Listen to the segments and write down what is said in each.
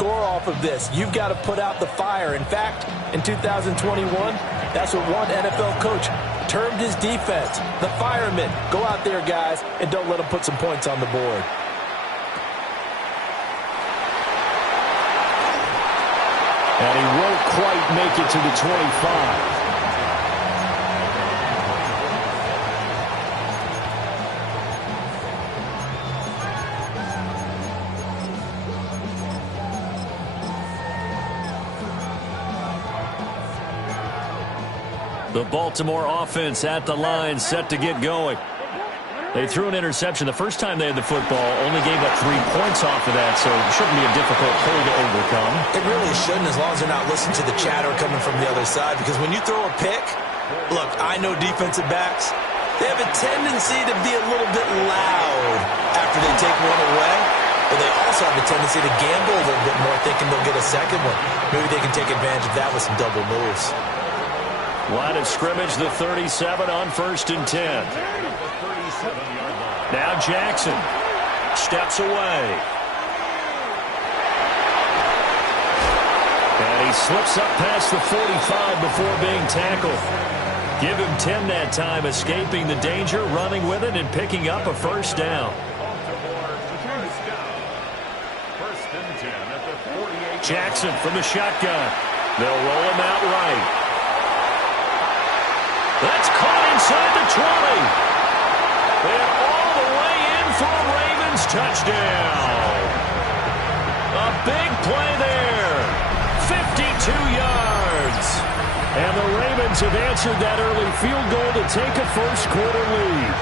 score off of this. You've got to put out the fire. In fact, in 2021, that's what one NFL coach termed his defense. The firemen. Go out there, guys, and don't let them put some points on the board. And he won't quite make it to the 25. The Baltimore offense at the line, set to get going. They threw an interception the first time they had the football, only gave up 3 points off of that, so it shouldn't be a difficult hole to overcome. It really shouldn't, as long as they're not listening to the chatter coming from the other side, because when you throw a pick, look, I know defensive backs, they have a tendency to be a little bit loud after they take one away, but they also have a tendency to gamble a little bit more, thinking they'll get a second one. Maybe they can take advantage of that with some double moves. Line of scrimmage, the 37 on 1st and 10. Now Jackson steps away. And he slips up past the 45 before being tackled. Give him 10 that time, escaping the danger, running with it, and picking up a first down. Jackson from the shotgun. They'll roll him out right. That's caught inside the 20. And all the way in for a Ravens touchdown. A big play there. 52 yards. And the Ravens have answered that early field goal to take a first-quarter lead.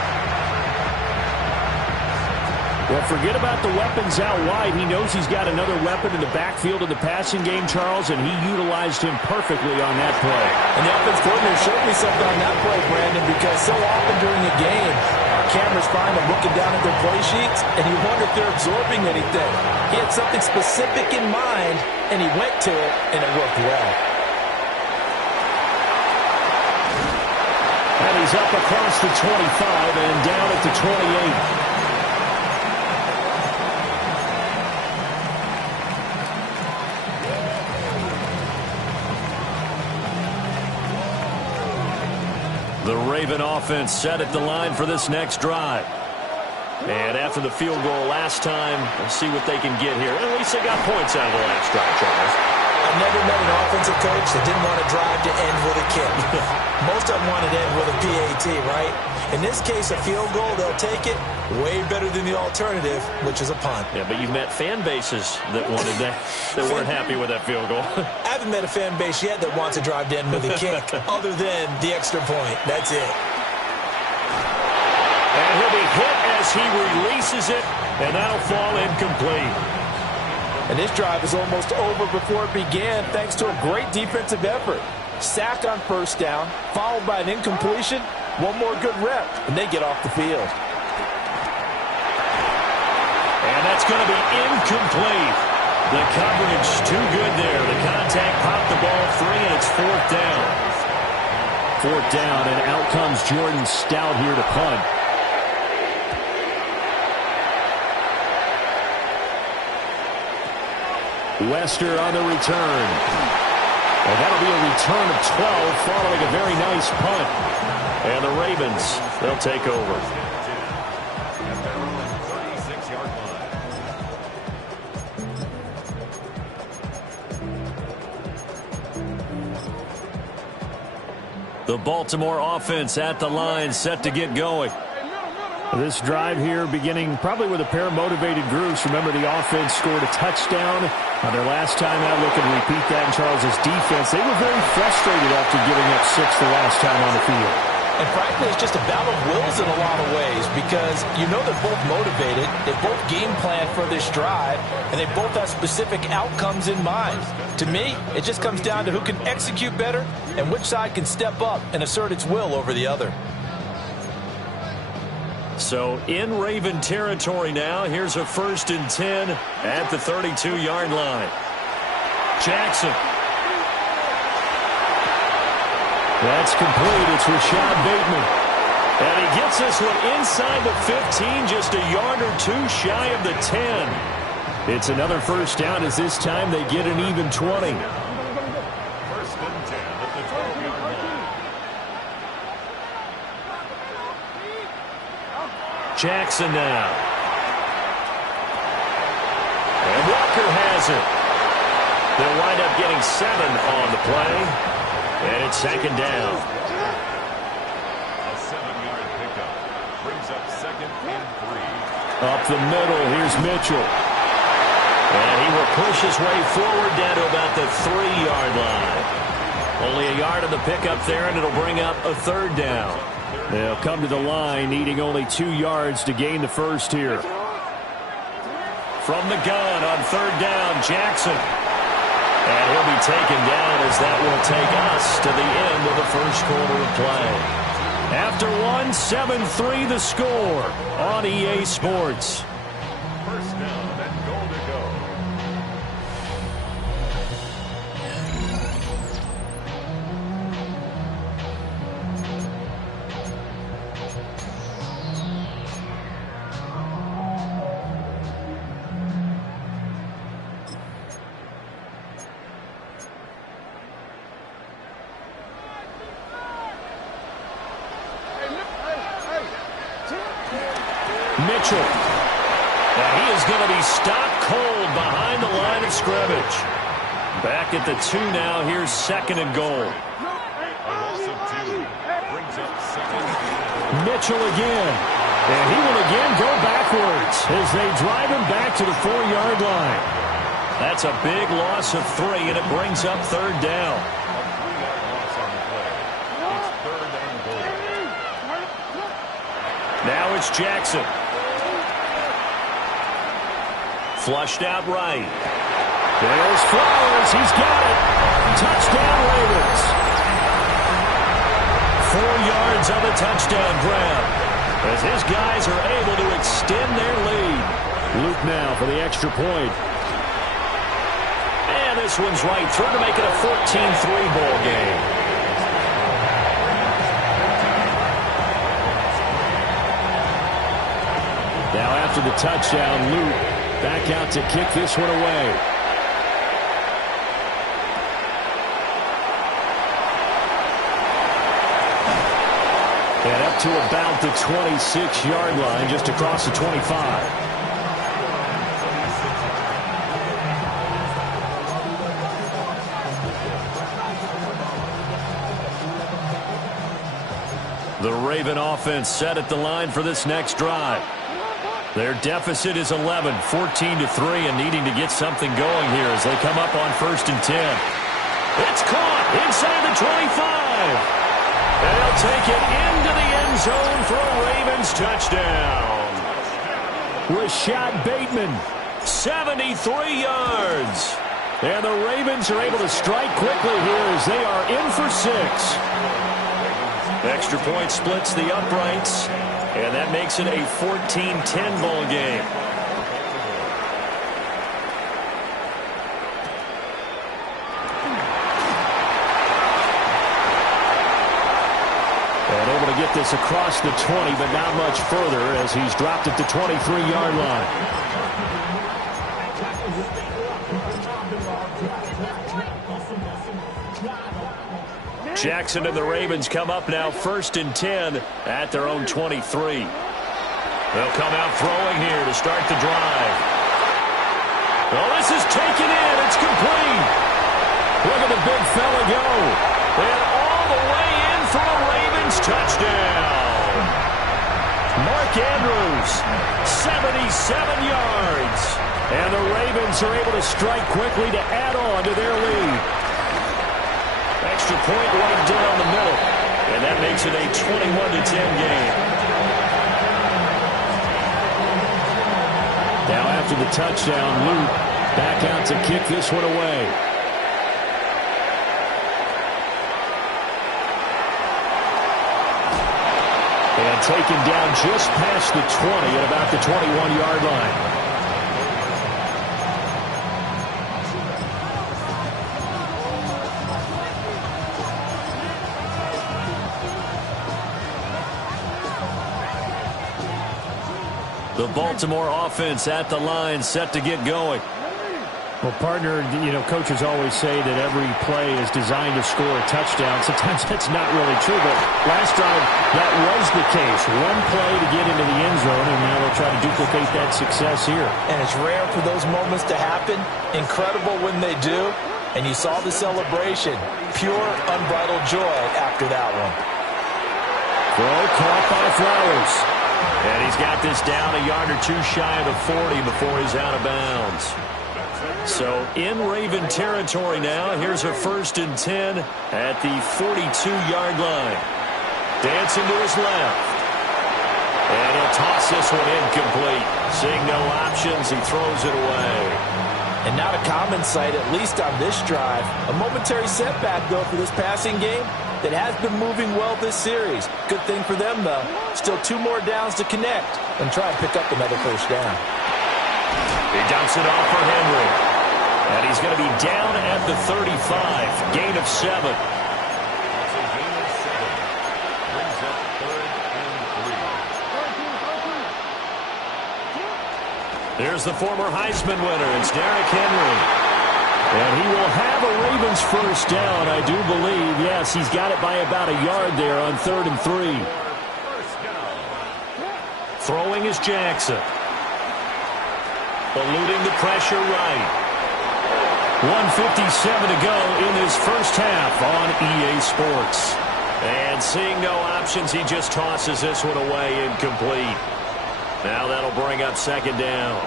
Well, forget about the weapons out wide. He knows he's got another weapon in the backfield of the passing game, Charles, and he utilized him perfectly on that play. And the offense coordinator showed me something on that play, Brandon, because so often during the game, our cameras find them looking down at their play sheets, and you wonder if they're absorbing anything. He had something specific in mind, and he went to it, and it worked well. And he's up across the 25 and down at the 28. The Raven offense set at the line for this next drive. And after the field goal last time, we'll see what they can get here. At least they got points out of the last drive, Charles. I've never met an offensive coach that didn't want to drive to end with a kick. Most of them wanted to end with a PAT, right? In this case, a field goal, they'll take it. Way better than the alternative, which is a punt. Yeah, but you've met fan bases that wanted that, that weren't happy with that field goal. I haven't met a fan base yet that wants to drive to end with a kick, other than the extra point. That's it. And he'll be hit as he releases it, and that'll fall incomplete. And this drive is almost over before it began, thanks to a great defensive effort. Sack on first down, followed by an incompletion. One more good rep, and they get off the field. And that's going to be incomplete. The coverage too good there. The contact popped the ball free, and it's 4th down. 4th down, and out comes Jordan Stout here to punt. Wester on the return. And that'll be a return of 12 following a very nice punt. And the Ravens, they'll take over. The Baltimore offense at the line, set to get going. This drive here beginning probably with a pair of motivated groups. Remember, the offense scored a touchdown on their last time out. Look and repeat that in Charles's defense. They were very frustrated after giving up 6 the last time on the field. And frankly, it's just a battle of wills in a lot of ways, because you know they're both motivated, they both game plan for this drive, and they both have specific outcomes in mind. To me, it just comes down to who can execute better and which side can step up and assert its will over the other. So in Raven territory now, here's a 1st and 10 at the 32-yard line. Jackson. That's complete. It's Rashad Bateman. And he gets this one inside the 15, just a yard or two shy of the 10. It's another first down as this time they get an even 20. First and 10 at the 12-yard line. Jackson now. And Walker has it. They'll wind up getting 7 on the play. And it's second down. A 7-yard pickup brings up second and 3. Up the middle, here's Mitchell. And he will push his way forward down to about the 3-yard line. Only a yard of the pickup there, and it'll bring up a third down. They'll come to the line, needing only 2 yards to gain the first here. From the gun on third down, Jackson. And he'll be taken down as that will take us to the end of the first quarter of play. After one, 7-3 the score on EA Sports. First down and goal to go. Mitchell. And he is going to be stopped cold behind the line of scrimmage. Back at the 2 now. Here's second and goal. A loss of 2 brings up second. Mitchell again. And he will again go backwards as they drive him back to the 4-yard line. That's a big loss of 3, and it brings up third down. A 3-yard loss on the play. It's third and goal. Now it's Jackson. Flushed out right. There's Flowers. He's got it. Touchdown, Ravens. 4 yards on the touchdown grab as his guys are able to extend their lead. Luke now for the extra point. And this one's right through to make it a 14-3 ball game. Now after the touchdown, Luke back out to kick this one away. And up to about the 26-yard line, just across the 25. The Raven offense set at the line for this next drive. Their deficit is 11, 14-3, and needing to get something going here as they come up on first and 10. It's caught inside the 25. And they'll take it into the end zone for a Ravens touchdown. Rashad Bateman, 73 yards. And the Ravens are able to strike quickly here as they are in for 6. Extra point splits the uprights. And that makes it a 14-10 ball game. And able to get this across the 20, but not much further as he's dropped it to 23-yard line. Jackson and the Ravens come up now first and 10 at their own 23. They'll come out throwing here to start the drive. Oh, this is taken in. It's complete. Look at the big fella go. And all the way in for a Ravens touchdown. Mark Andrews, 77 yards. And the Ravens are able to strike quickly to add on to their lead. Extra point right down the middle. And that makes it a 21-10 game. Now after the touchdown, Luke back out to kick this one away. And taken down just past the 20 at about the 21-yard line. The Baltimore offense at the line, set to get going. Well, partner, coaches always say that every play is designed to score a touchdown. Sometimes that's not really true, but last drive, that was the case. One play to get into the end zone, and now they'll try to duplicate that success here. And it's rare for those moments to happen. Incredible when they do. And you saw the celebration. Pure, unbridled joy after that one. Throw caught by Flowers. And he's got this down a yard or two shy of the 40 before he's out of bounds. So in Raven territory now. Here's a 1st and 10 at the 42-yard line. Dancing to his left. And he'll toss this one incomplete. Seeing no options, he throws it away. And not a common sight, at least on this drive. A momentary setback, though, for this passing game that has been moving well this series. Good thing for them, though. Still 2 more downs to connect and try and pick up another 1st down. He dumps it off for Henry. And he's going to be down at the 35. Gain of 7. That's a gain of 7. Brings up 3rd and 3. There's the former Heisman winner. It's Derrick Henry. And he will have a Ravens 1st down, I do believe. Yes, he's got it by about a yard there on 3rd and 3. Throwing is Jackson. Eluding the pressure right. 1:57 to go in this first half on EA Sports. And seeing no options, he just tosses this one away incomplete. Now that'll bring up 2nd down.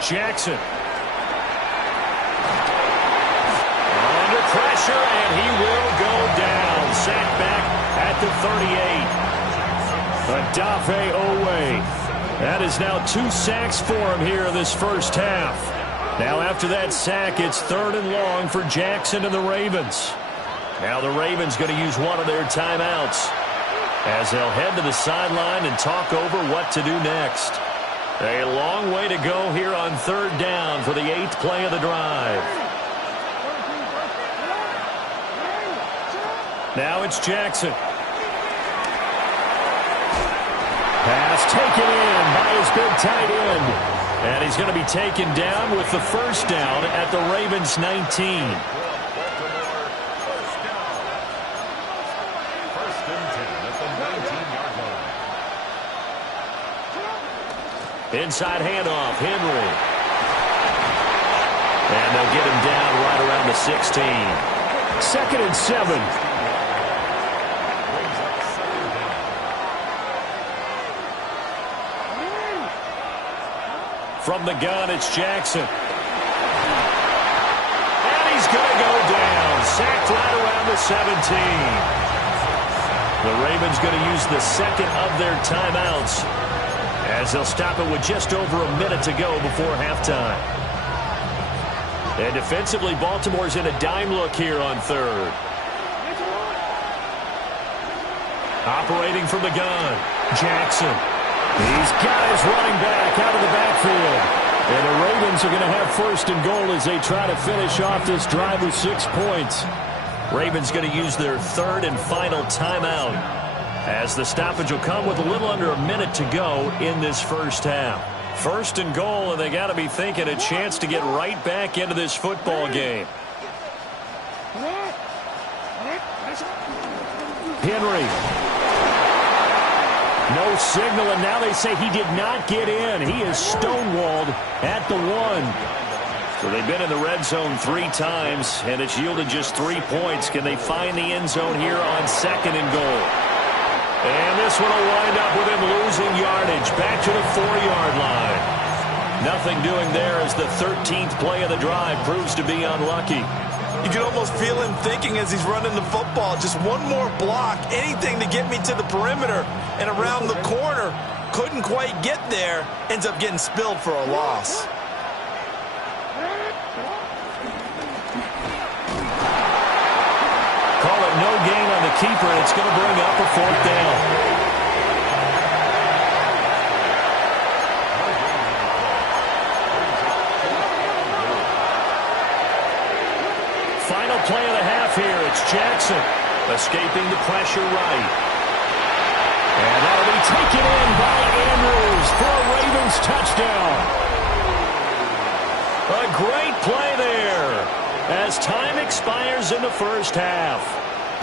Jackson. Under pressure, and he will go down. Sacked back at the 38. Odafe Owe. That is now 2 sacks for him here in this first half. Now after that sack, it's 3rd and long for Jackson and the Ravens. Now the Ravens going to use one of their timeouts as they'll head to the sideline and talk over what to do next. A long way to go here on 3rd down for the 8th play of the drive. Now it's Jackson. Pass taken in by his big tight end. And he's going to be taken down with the 1st down at the Ravens 19. Baltimore 1st down. 1st and 10 at the 19-yard line. Inside handoff, Henry. And they'll get him down right around the 16. 2nd and 7. From the gun, it's Jackson. And he's going to go down. Sacked right around the 17. The Ravens going to use the 2nd of their timeouts as they'll stop it with just over a minute to go before halftime. And defensively, Baltimore's in a dime look here on 3rd. Operating from the gun, Jackson. He's got his running back out of the backfield. And the Ravens are going to have 1st and goal as they try to finish off this drive with 6 points. Ravens going to use their 3rd and final timeout as the stoppage will come with a little under a minute to go in this first half. 1st and goal, and they got to be thinking a chance to get right back into this football game. Henry. No signal, and now they say he did not get in. He is stonewalled at the 1. So they've been in the red zone 3 times, and it's yielded just 3 points. Can they find the end zone here on 2nd and goal? And this one will wind up with him losing yardage back to the 4-yard line. Nothing doing there as the 13th play of the drive proves to be unlucky. You can almost feel him thinking as he's running the football, just one more block, anything to get me to the perimeter and around the corner. Couldn't quite get there, ends up getting spilled for a loss. Call it no gain on the keeper, and it's going to bring up a 4th down. Final play of the half here. It's Jackson escaping the pressure right. And that'll be taken in by Andrews for a Ravens touchdown. A great play there as time expires in the first half.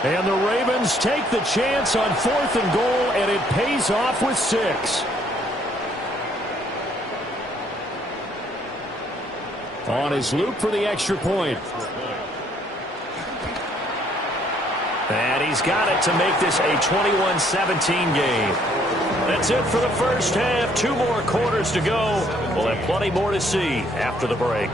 And the Ravens take the chance on 4th and goal, and it pays off with 6. On his loop for the extra point. And he's got it to make this a 21-17 game. That's it for the first half. 2 more quarters to go. We'll have plenty more to see after the break.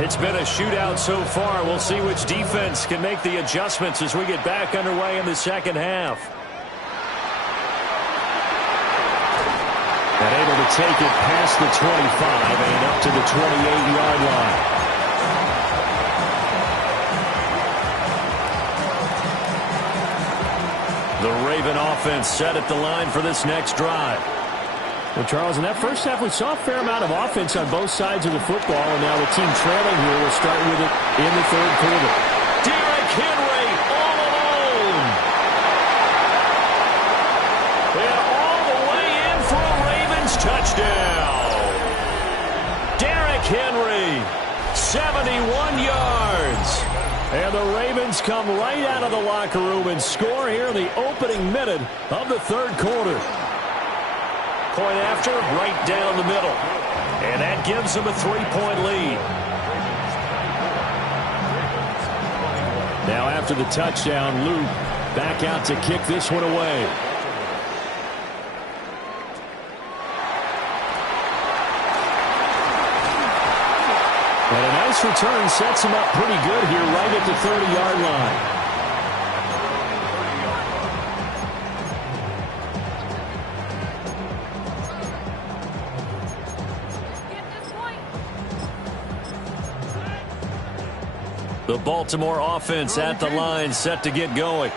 It's been a shootout so far. We'll see which defense can make the adjustments as we get back underway in the second half. And able to take it past the 25 and up to the 28-yard line. The Raven offense set at the line for this next drive. Well, Charles, in that first half, we saw a fair amount of offense on both sides of the football, and now the team trailing here will start with it in the third quarter. Derrick Henry all alone. And all the way in for a Ravens touchdown. Derrick Henry, 71 yards. And the Ravens come right out of the locker room and score here in the opening minute of the third quarter. Point after, right down the middle. And that gives them a 3-point lead. Now after the touchdown, Luke back out to kick this one away. And a nice return sets him up pretty good here right at the 30-yard line. The Baltimore offense at the line set to get going.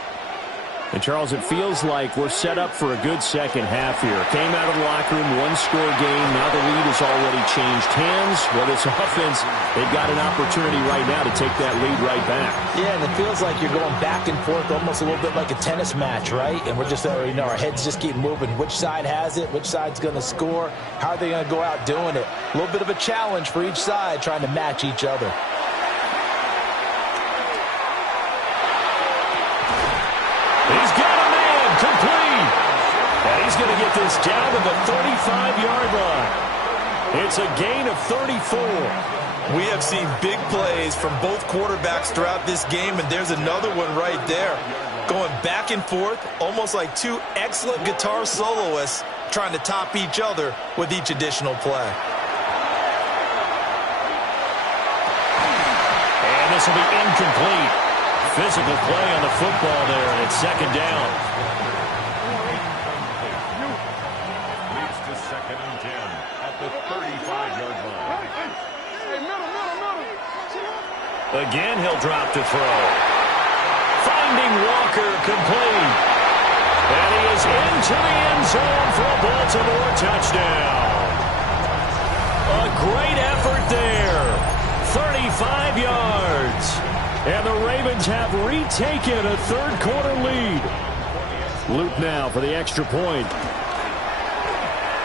And, Charles, it feels like we're set up for a good second half here. Came out of the locker room, one-score game. Now the lead has already changed hands. Well, this offense, they've got an opportunity right now to take that lead right back. Yeah, and it feels like you're going back and forth almost a little bit like a tennis match, right? And we're just already know our heads just keep moving. Which side has it? Which side's going to score? How are they going to go out doing it? A little bit of a challenge for each side trying to match each other. He's got a man complete. And he's going to get this down to the 35-yard line. It's a gain of 34. We have seen big plays from both quarterbacks throughout this game, and there's another one right there. Going back and forth, almost like 2 excellent guitar soloists trying to top each other with each additional play. And this will be incomplete. Physical play on the football there, and it's second down. Leads to 2nd and 10 at the 35-yard line. Again, he'll drop to throw. Finding Walker complete. And he is into the end zone for a Baltimore touchdown. A great effort there. 35 yards. And the Ravens have retaken a third-quarter lead. Luke now for the extra point.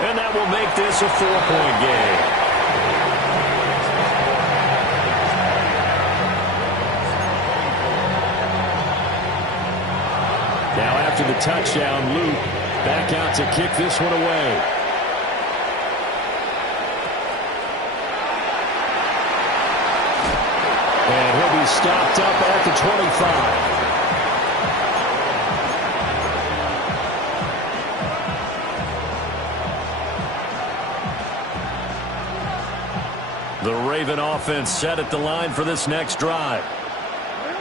And that will make this a 4-point game. Now after the touchdown, Luke back out to kick this one away. And he'll be stopped up at the 25. The Raven offense set at the line for this next drive.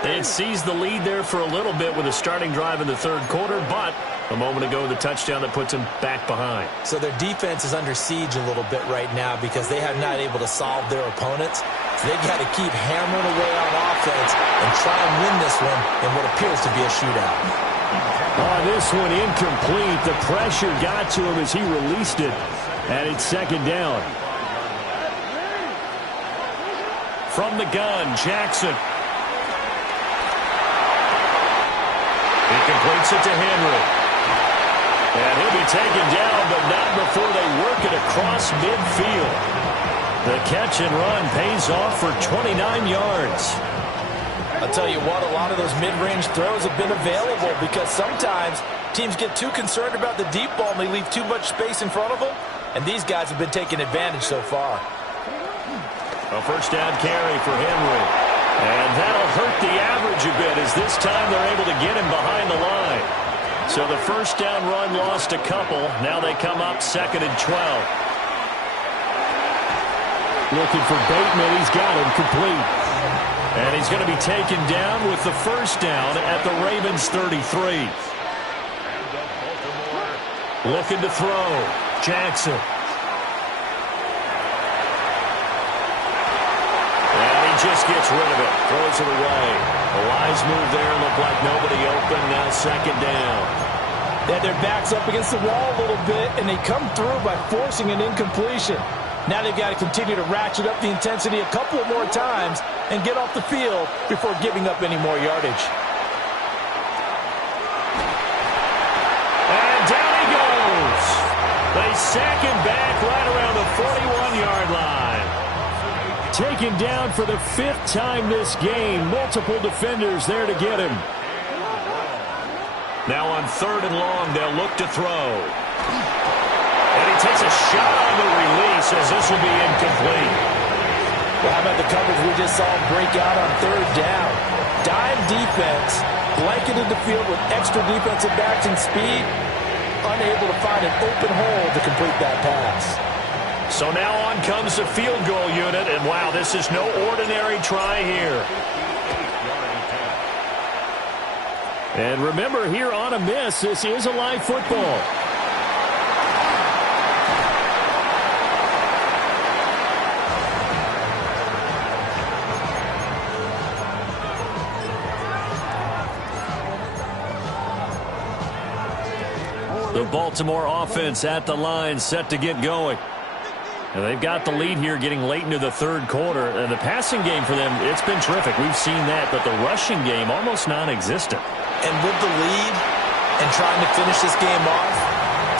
They had seized the lead there for a little bit with a starting drive in the third quarter, but a moment ago the touchdown that puts them back behind. So their defense is under siege a little bit right now because they have not able to solve their opponents. So they've got to keep hammering away on offense and try and win this one in what appears to be a shootout. Oh, this one incomplete. The pressure got to him as he released it. And it's second down. From the gun, Jackson. He completes it to Henry. And he'll be taken down, but not before they work it across midfield. The catch and run pays off for 29 yards. I'll tell you what, a lot of those mid-range throws have been available because sometimes teams get too concerned about the deep ball and they leave too much space in front of them, and these guys have been taking advantage so far. A first down carry for Henry. And that'll hurt the average a bit as this time they're able to get him behind the line. So the first down run lost a couple. Now they come up 2nd and 12. Looking for Bateman. He's got him complete. And he's going to be taken down with the first down at the Ravens 33. Looking to throw. Jackson. And he just gets rid of it. Throws it away. A wise move there. Looked like nobody open. Now second down. They had their backs up against the wall a little bit, and they come through by forcing an incompletion. Now they've got to continue to ratchet up the intensity a couple more times and get off the field before giving up any more yardage. And down he goes. They sack him back right around the 41-yard line. Taken down for the 5th time this game. Multiple defenders there to get him. Now on 3rd and long, they'll look to throw. And he takes a shot on the release as this will be incomplete. Well, how about the coverage we just saw break out on 3rd down? Dime defense, blanketed the field with extra defensive backs and speed, unable to find an open hole to complete that pass. So now on comes the field goal unit, and wow, this is no ordinary try here. And remember, here on a miss, this is a live football. The Baltimore offense at the line, set to get going. And they've got the lead here getting late into the 3rd quarter. And the passing game for them, it's been terrific. We've seen that, but the rushing game almost non-existent. And with the lead and trying to finish this game off,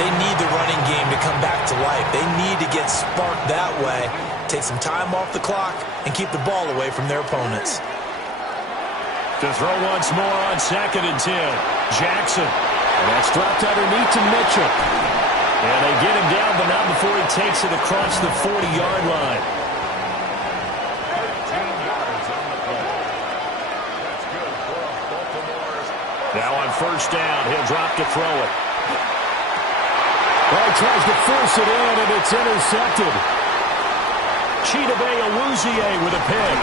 they need the running game to come back to life. They need to get sparked that way, take some time off the clock, and keep the ball away from their opponents. To throw once more on 2nd and 10. Jackson. And that's dropped underneath to Mitchell. And they get him down, but not before he takes it across the 40-yard line. 13 yards on the play. That's good for Baltimore's. Now on 1st down, he'll drop to throw it. Well, he tries to force it in, and it's intercepted. Chidobe Awuzie with a pick.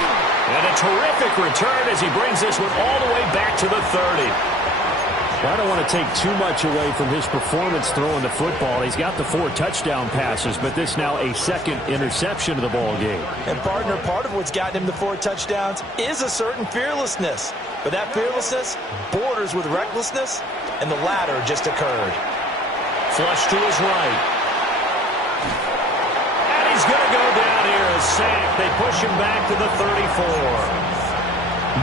And a terrific return as he brings this one all the way back to the 30. Well, I don't want to take too much away from his performance throwing the football. He's got the 4 touchdown passes, but this now a 2nd interception of the ball game. And, partner, part of what's gotten him the 4 touchdowns is a certain fearlessness. But that fearlessness borders with recklessness, and the latter just occurred. Flush to his right. And he's going to go down here, a sack. They push him back to the 34.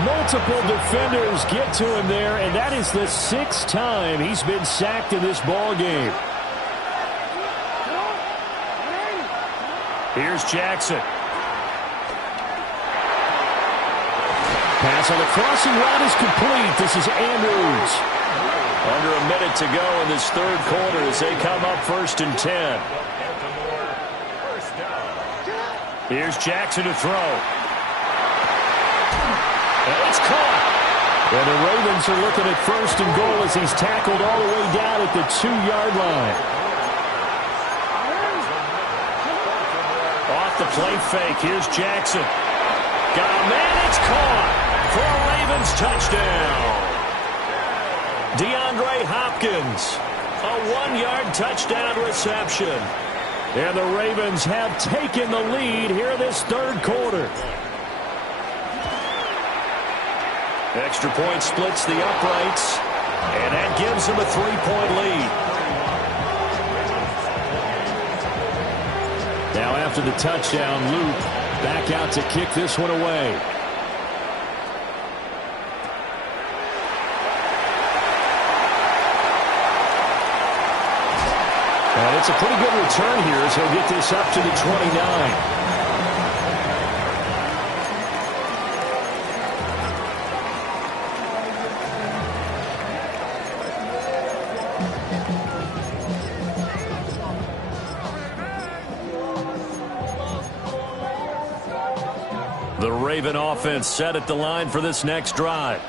Multiple defenders get to him there, and that is the 6th time he's been sacked in this ball game. Here's Jackson. Pass on the crossing route is complete. This is Andrews. Under a minute to go in this 3rd quarter as they come up 1st and 10. Here's Jackson to throw. And it's caught. And the Ravens are looking at 1st and goal as he's tackled all the way down at the 2-yard line. Off the play fake. Here's Jackson. Got a man. It's caught for a Ravens touchdown. DeAndre Hopkins. A 1-yard touchdown reception. And the Ravens have taken the lead here this 3rd quarter. Extra point splits the uprights. And that gives him a 3-point lead. Now after the touchdown, Luke back out to kick this one away. And it's a pretty good return here as he'll get this up to the 29. The Raven offense set at the line for this next drive.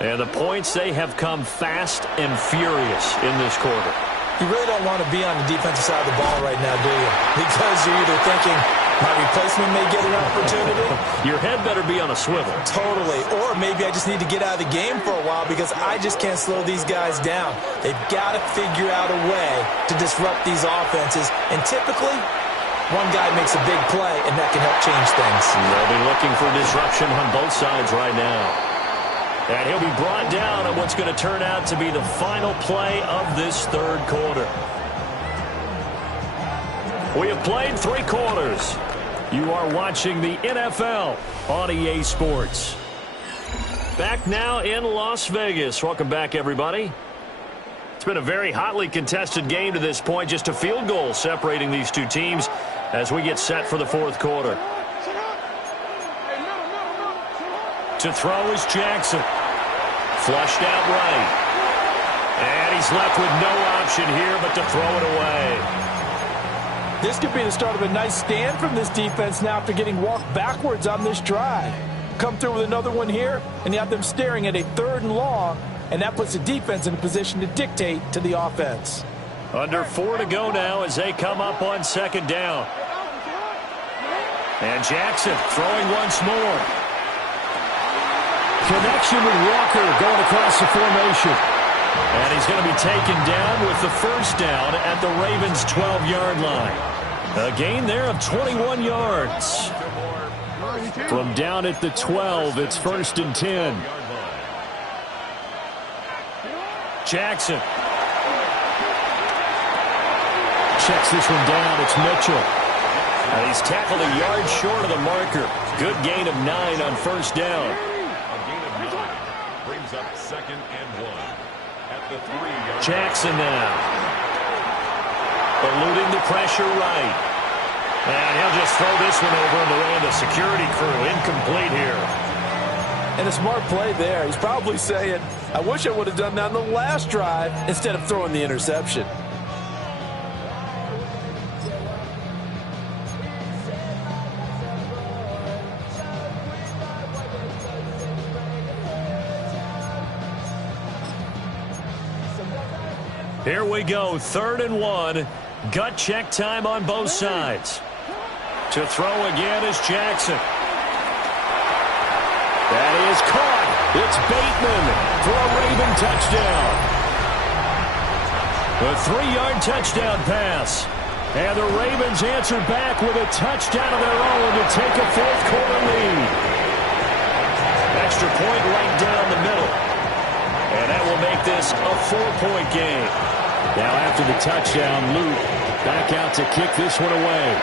And the points, they have come fast and furious in this quarter. You really don't want to be on the defensive side of the ball right now, do you? Because you're either thinking, my replacement may get an opportunity. Your head better be on a swivel. Totally. Or maybe I just need to get out of the game for a while because I just can't slow these guys down. They've got to figure out a way to disrupt these offenses. And typically, one guy makes a big play, and that can help change things. They'll be looking for disruption on both sides right now. And he'll be brought down on what's going to turn out to be the final play of this third quarter. We have played 3 quarters. You are watching the NFL on EA Sports. Back now in Las Vegas. Welcome back, everybody. It's been a very hotly contested game to this point. Just a field goal separating these two teams as we get set for the fourth quarter. To throw is Jackson. Flushed out right. And he's left with no option here but to throw it away. This could be the start of a nice stand from this defense now after getting walked backwards on this drive. Come through with another one here, and you have them staring at a 3rd and long, and that puts the defense in a position to dictate to the offense. Under 4 to go now as they come up on 2nd down. And Jackson throwing once more. Connection with Walker going across the formation. And he's going to be taken down with the first down at the Ravens' 12-yard line. A gain there of 21 yards. From down at the 12, it's 1st and 10. Jackson. Checks this one down. It's Mitchell. And he's tackled a yard short of the marker. Good gain of 9 on first down. Brings up 2nd and 1 at the 3-yard. Jackson now. Eluding the pressure right. And he'll just throw this one over in the way of the security crew. Incomplete here. And a smart play there. He's probably saying, I wish I would have done that on the last drive instead of throwing the interception. Here we go, 3rd and 1. Gut check time on both sides. To throw again is Jackson. That is caught. It's Bateman for a Raven touchdown. A 3-yard touchdown pass. And the Ravens answer back with a touchdown of their own to take a fourth quarter lead. Extra point right down the middle. And that will make this a 4-point game. Now after the touchdown, Luke back out to kick this one away.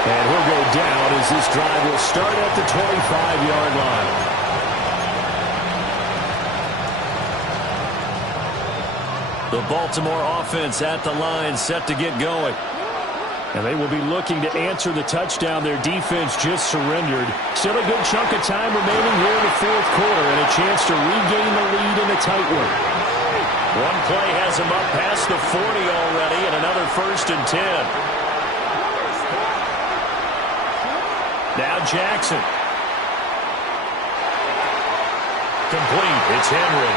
And he'll go down as this drive will start at the 25-yard line. The Baltimore offense at the line set to get going. And they will be looking to answer the touchdown their defense just surrendered. Still a good chunk of time remaining here in the fourth quarter and a chance to regain the lead in a tight one. One play has him up past the 40 already and another 1st and 10. Now Jackson. Complete. It's Henry.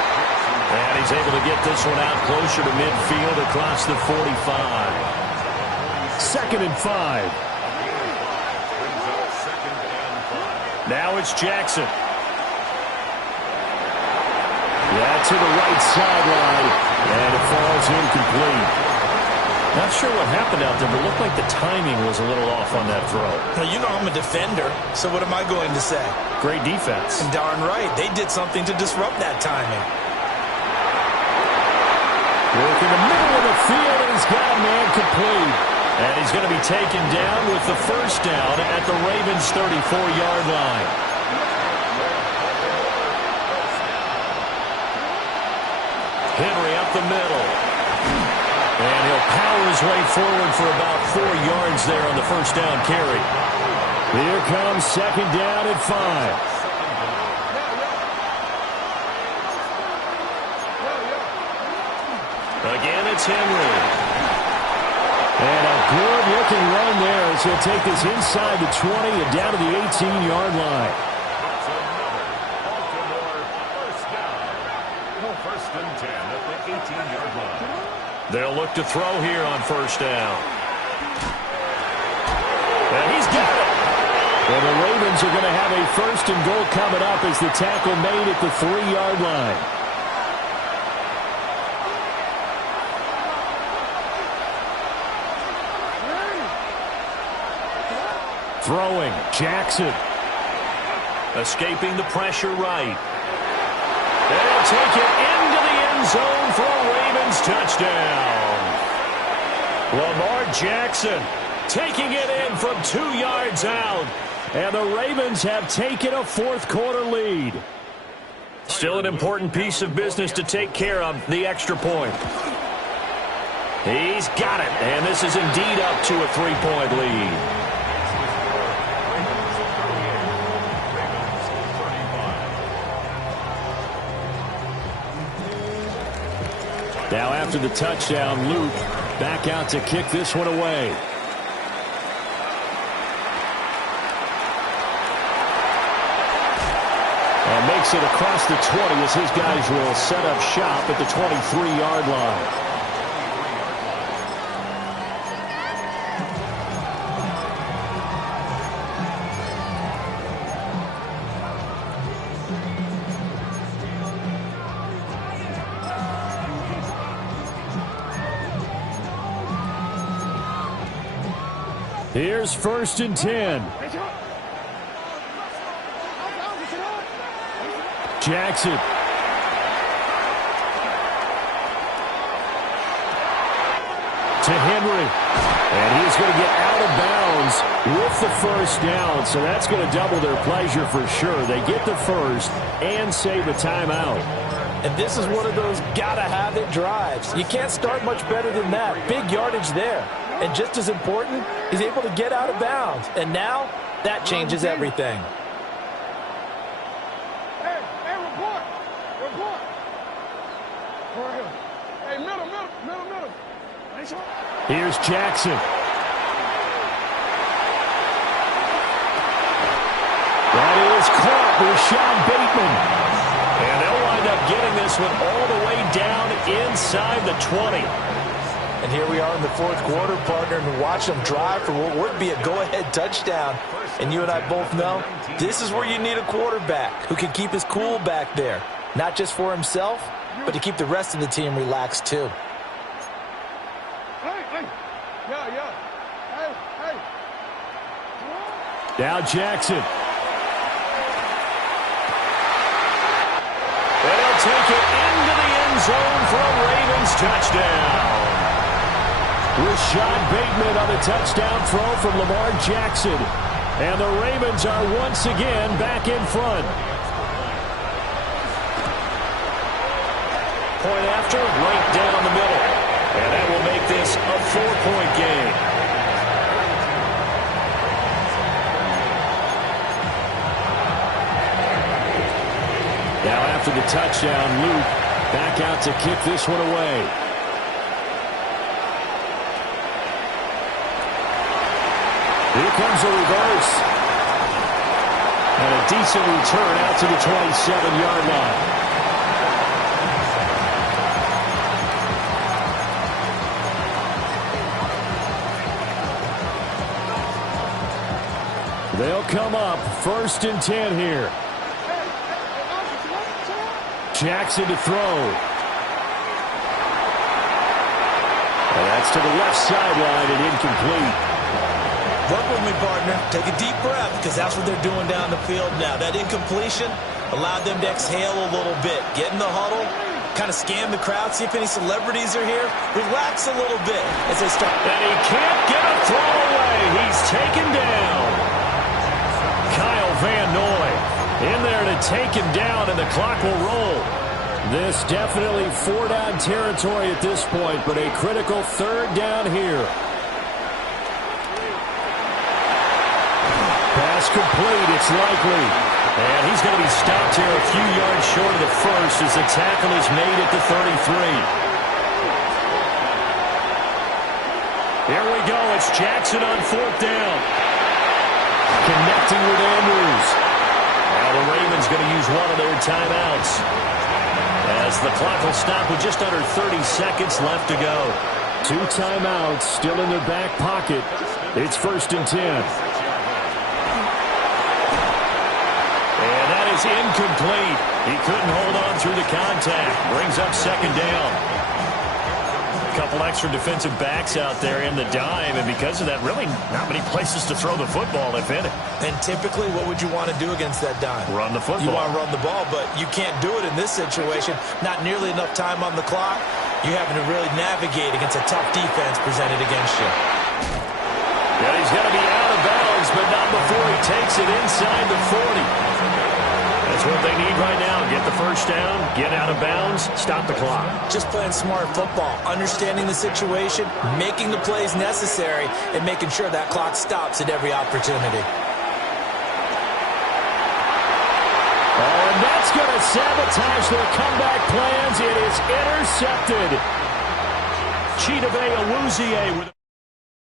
And he's able to get this one out closer to midfield across the 45. 2nd and 5. Now it's Jackson. Yeah, to the right sideline. And it falls incomplete. Not sure what happened out there, but it looked like the timing was a little off on that throw. Now, you know I'm a defender, so what am I going to say? Great defense. And darn right, they did something to disrupt that timing. Work in the middle of the field, and he's got a man complete. And he's going to be taken down with the first down at the Ravens' 34-yard line. Henry up the middle. And he'll power his way forward for about 4 yards there on the first down carry. Here comes second down at 5. Again, it's Henry. And a good-looking run there as he'll take this inside the 20 and down to the 18-yard line. First and 10 at the 18-yard line. They'll look to throw here on first down. And he's got it. Well, the Ravens are going to have a first and goal coming up as the tackle made at the 3-yard line. Throwing, Jackson. Escaping the pressure right. They'll take it into the end zone for a Ravens touchdown. Lamar Jackson taking it in from 2 yards out. And the Ravens have taken a fourth-quarter lead. Still an important piece of business to take care of, the extra point. He's got it, and this is indeed up to a 3-point lead. Now after the touchdown, Luke back out to kick this one away. And makes it across the 20 as his guys will set up shop at the 23-yard line. Here's first and 10. Jackson. To Henry. And he's going to get out of bounds with the first down. So that's going to double their pleasure for sure. They get the first and save a timeout. And this is one of those gotta-have-it drives. You can't start much better than that. Big yardage there. And just as important, he's able to get out of bounds. And now, that changes everything. Hey, report. Report. Hey, middle. Here's Jackson. That is caught with Sean Bateman. And they'll wind up getting this one all the way down inside the 20. And here we are in the fourth quarter, partner, and watch them drive for what would be a go-ahead touchdown. And you and I both know this is where you need a quarterback who can keep his cool back there. Not just for himself, but to keep the rest of the team relaxed too. Hey. Yeah. Hey. Now Jackson. They'll take it into the end zone for a Ravens touchdown. Rashad Bateman on the touchdown throw from Lamar Jackson. And the Ravens are once again back in front. Point after, right down the middle. And that will make this a 4-point game. Now after the touchdown, Luke back out to kick this one away. Here comes a reverse. And a decent return out to the 27-yard line. They'll come up first and 10 here. Jackson to throw. And that That's to the left sideline and incomplete. Work with me, partner. Take a deep breath, because that's what they're doing down the field now. That incompletion allowed them to exhale a little bit. Get in the huddle, kind of scan the crowd, see if any celebrities are here. Relax a little bit as they start. And he can't get a throw away. He's taken down. Kyle Van Noy in there to take him down, and the clock will roll. This definitely 4-down territory at this point, but a critical 3rd down here. Pass complete, it's likely. And he's going to be stopped here a few yards short of the first as the tackle is made at the 33. Here we go. It's Jackson on 4th down. Connecting with Andrews. Now the Ravens going to use one of their timeouts, as the clock will stop with just under 30 seconds left to go. 2 timeouts still in their back pocket. It's 1st and 10. And that is incomplete. He couldn't hold on through the contact. Brings up 2nd down. A couple extra defensive backs out there in the dime, and because of that, really not many places to throw the football, if any. And typically, what would you want to do against that dime? Run the football. You want to run the ball, but you can't do it in this situation. Not nearly enough time on the clock. You're having to really navigate against a tough defense presented against you. Yeah, he's going to be out of bounds, but not before he takes it inside the 40. That's what they need right now. Get the 1st down, get out of bounds, stop the clock. Just playing smart football, understanding the situation, making the plays necessary, and making sure that clock stops at every opportunity. Oh, and that's going to sabotage their comeback plans. It is intercepted. Chidobe Awuzie with